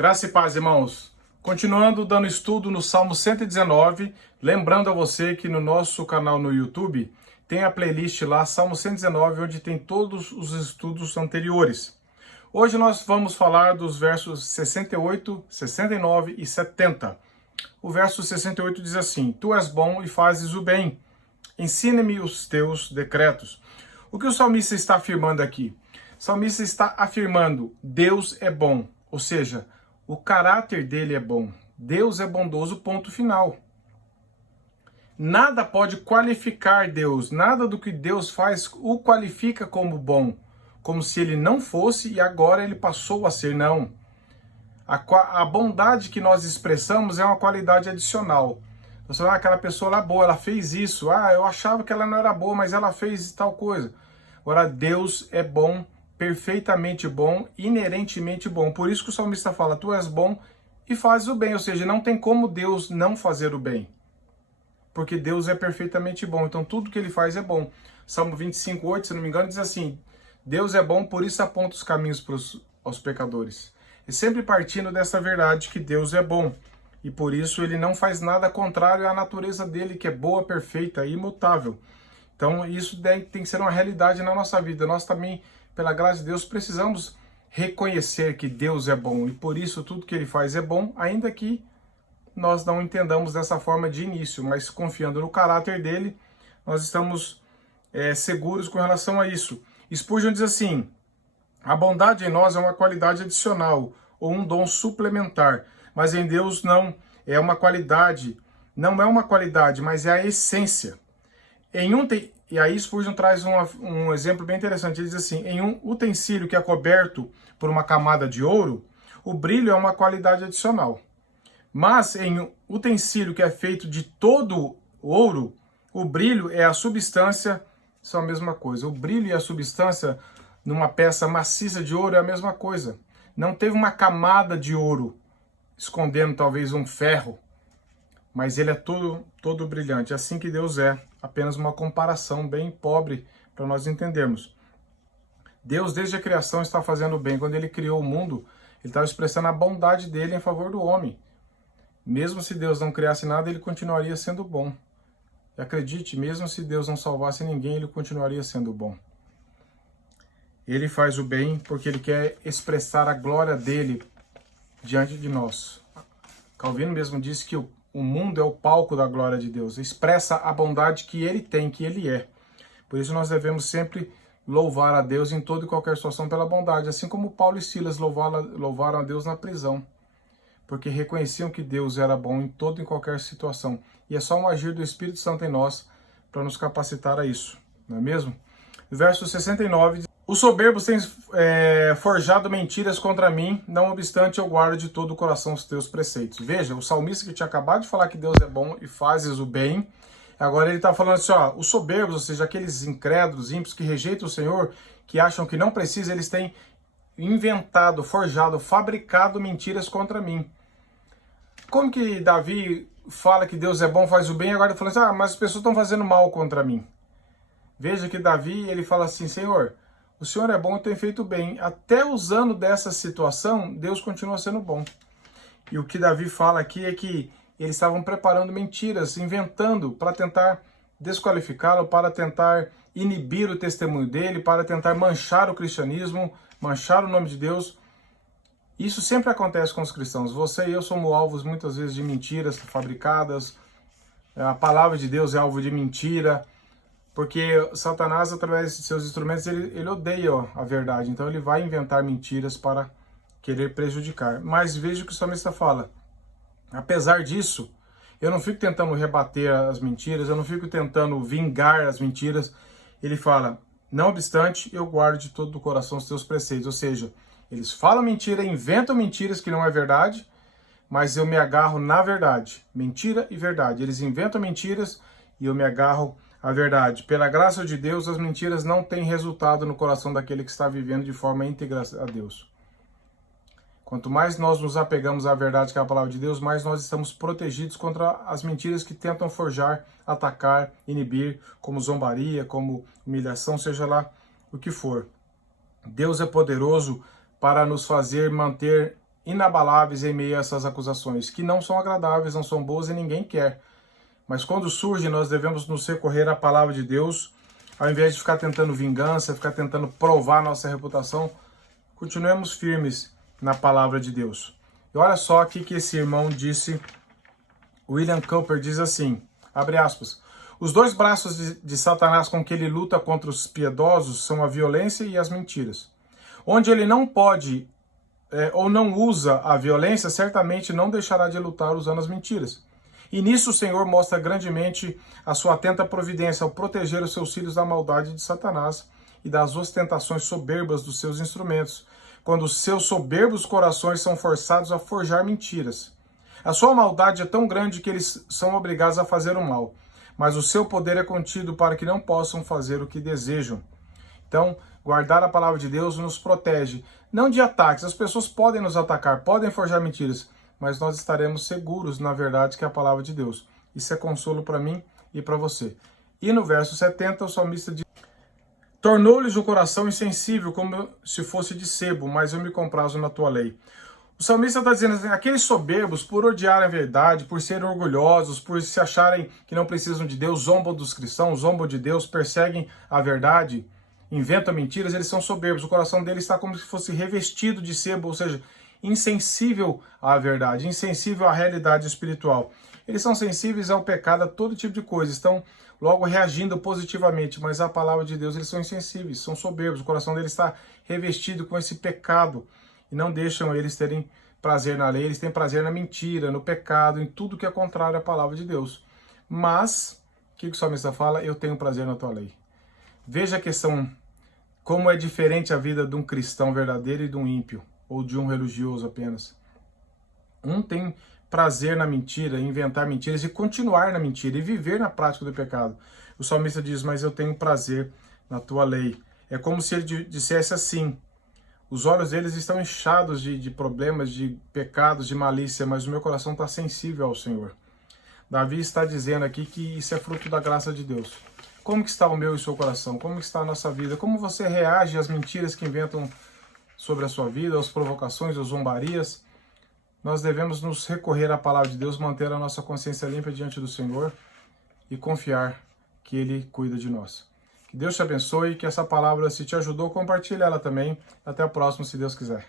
Graça e paz, irmãos. Continuando dando estudo no Salmo 119, lembrando a você que no nosso canal no YouTube tem a playlist lá, Salmo 119, onde tem todos os estudos anteriores. Hoje nós vamos falar dos versos 68, 69 e 70. O verso 68 diz assim: Tu és bom e fazes o bem, ensina-me os teus decretos. O que o salmista está afirmando aqui? O salmista está afirmando: Deus é bom, ou seja, o caráter dele é bom. Deus é bondoso, ponto final. Nada pode qualificar Deus, nada do que Deus faz o qualifica como bom, como se ele não fosse e agora ele passou a ser, não. A bondade que nós expressamos é uma qualidade adicional. Você fala, aquela pessoa lá é boa, ela fez isso. Eu achava que ela não era boa, mas ela fez tal coisa. Agora, Deus é bom, perfeitamente bom, inerentemente bom. Por isso que o salmista fala, tu és bom e fazes o bem. Ou seja, não tem como Deus não fazer o bem. Porque Deus é perfeitamente bom. Então, tudo que ele faz é bom. Salmo 25:8, se não me engano, diz assim, Deus é bom, por isso aponta os caminhos aos pecadores. E sempre partindo dessa verdade que Deus é bom. E por isso ele não faz nada contrário à natureza dele, que é boa, perfeita e imutável. Então isso tem que ser uma realidade na nossa vida. Nós também, pela graça de Deus, precisamos reconhecer que Deus é bom. E por isso tudo que ele faz é bom, ainda que nós não entendamos dessa forma de início. Mas confiando no caráter dele, nós estamos seguros com relação a isso. Spurgeon diz assim: a bondade em nós é uma qualidade adicional ou um dom suplementar, mas em Deus não é uma qualidade, não é uma qualidade, mas é a essência. E aí Spurgeon traz um exemplo bem interessante. Ele diz assim: em um utensílio que é coberto por uma camada de ouro, o brilho é uma qualidade adicional. Mas em um utensílio que é feito de todo ouro, o brilho é a substância, são a mesma coisa. O brilho e a substância numa peça maciça de ouro é a mesma coisa. Não teve uma camada de ouro escondendo talvez um ferro, mas ele é todo brilhante. É assim que Deus é, apenas uma comparação bem pobre para nós entendermos. Deus, desde a criação, está fazendo o bem. Quando ele criou o mundo, ele estava expressando a bondade dele em favor do homem. Mesmo se Deus não criasse nada, ele continuaria sendo bom. E acredite, mesmo se Deus não salvasse ninguém, ele continuaria sendo bom. Ele faz o bem porque ele quer expressar a glória dele diante de nós. Calvino mesmo disse que o mundo é o palco da glória de Deus. Expressa a bondade que ele tem, que ele é. Por isso nós devemos sempre louvar a Deus em toda e qualquer situação pela bondade. Assim como Paulo e Silas louvaram a Deus na prisão. Porque reconheciam que Deus era bom em toda e qualquer situação. E é só um agir do Espírito Santo em nós para nos capacitar a isso. Não é mesmo? Verso 69. Os soberbos têm forjado mentiras contra mim, não obstante eu guardo de todo o coração os teus preceitos. Veja, o salmista que tinha acabado de falar que Deus é bom e fazes o bem, agora ele está falando assim, os soberbos, ou seja, aqueles incrédulos, ímpios que rejeitam o Senhor, que acham que não precisa, eles têm inventado, forjado, fabricado mentiras contra mim. Como que Davi fala que Deus é bom, faz o bem, agora ele fala assim, mas as pessoas estão fazendo mal contra mim. Veja que Davi, ele fala assim, Senhor, o Senhor é bom e tem feito bem. Até usando dessa situação, Deus continua sendo bom. E o que Davi fala aqui é que eles estavam preparando mentiras, inventando para tentar desqualificá-lo, para tentar inibir o testemunho dele, para tentar manchar o cristianismo, manchar o nome de Deus. Isso sempre acontece com os cristãos. Você e eu somos alvos muitas vezes de mentiras fabricadas. A palavra de Deus é alvo de mentira. Porque Satanás, através de seus instrumentos, ele odeia a verdade. Então ele vai inventar mentiras para querer prejudicar. Mas veja o que o salmista fala. Apesar disso, eu não fico tentando rebater as mentiras, eu não fico tentando vingar as mentiras. Ele fala, não obstante, eu guardo de todo o coração os teus preceitos. Ou seja, eles falam mentira, inventam mentiras que não é verdade, mas eu me agarro na verdade. Mentira e verdade. Eles inventam mentiras e eu me agarro a verdade. Pela graça de Deus, as mentiras não têm resultado no coração daquele que está vivendo de forma íntegra a Deus. Quanto mais nós nos apegamos à verdade, que é a palavra de Deus, mais nós estamos protegidos contra as mentiras que tentam forjar, atacar, inibir, como zombaria, como humilhação, seja lá o que for. Deus é poderoso para nos fazer manter inabaláveis em meio a essas acusações, que não são agradáveis, não são boas e ninguém quer. Mas quando surge, nós devemos nos recorrer à palavra de Deus, ao invés de ficar tentando vingança, ficar tentando provar nossa reputação, continuemos firmes na palavra de Deus. E olha só o que esse irmão disse, William Cowper diz assim, abre aspas, os dois braços de Satanás com que ele luta contra os piedosos são a violência e as mentiras. Onde ele não pode ou não usa a violência, certamente não deixará de lutar usando as mentiras. E nisso o Senhor mostra grandemente a sua atenta providência ao proteger os seus filhos da maldade de Satanás e das ostentações soberbas dos seus instrumentos, quando os seus soberbos corações são forçados a forjar mentiras. A sua maldade é tão grande que eles são obrigados a fazer o mal, mas o seu poder é contido para que não possam fazer o que desejam. Então, guardar a palavra de Deus nos protege, não de ataques. As pessoas podem nos atacar, podem forjar mentiras, mas nós estaremos seguros na verdade que é a palavra de Deus. Isso é consolo para mim e para você. E no verso 70, o salmista diz, tornou-lhes o coração insensível, como se fosse de sebo, mas eu me comprazo na tua lei. O salmista está dizendo assim, aqueles soberbos, por odiarem a verdade, por serem orgulhosos, por se acharem que não precisam de Deus, zombam dos cristãos, zombam de Deus, perseguem a verdade, inventam mentiras, eles são soberbos. O coração deles está como se fosse revestido de sebo, ou seja, insensível à verdade, insensível à realidade espiritual. Eles são sensíveis ao pecado, a todo tipo de coisa, estão logo reagindo positivamente, mas à palavra de Deus eles são insensíveis, são soberbos, o coração deles está revestido com esse pecado e não deixam eles terem prazer na lei, eles têm prazer na mentira, no pecado, em tudo que é contrário à palavra de Deus. Mas, o que o salmista fala? Eu tenho prazer na tua lei. Veja a questão, como é diferente a vida de um cristão verdadeiro e de um ímpio, ou de um religioso apenas. Um tem prazer na mentira, em inventar mentiras e continuar na mentira e viver na prática do pecado. O salmista diz, mas eu tenho prazer na tua lei. É como se ele dissesse assim, os olhos deles estão inchados de problemas, de pecados, de malícia, mas o meu coração está sensível ao Senhor. Davi está dizendo aqui que isso é fruto da graça de Deus. Como que está o meu e o seu coração? Como que está a nossa vida? Como você reage às mentiras que inventam sobre a sua vida, às provocações, às zombarias? Nós devemos nos recorrer à palavra de Deus, manter a nossa consciência limpa diante do Senhor e confiar que Ele cuida de nós. Que Deus te abençoe, que essa palavra, se te ajudou, compartilhe ela também. Até o próximo, se Deus quiser.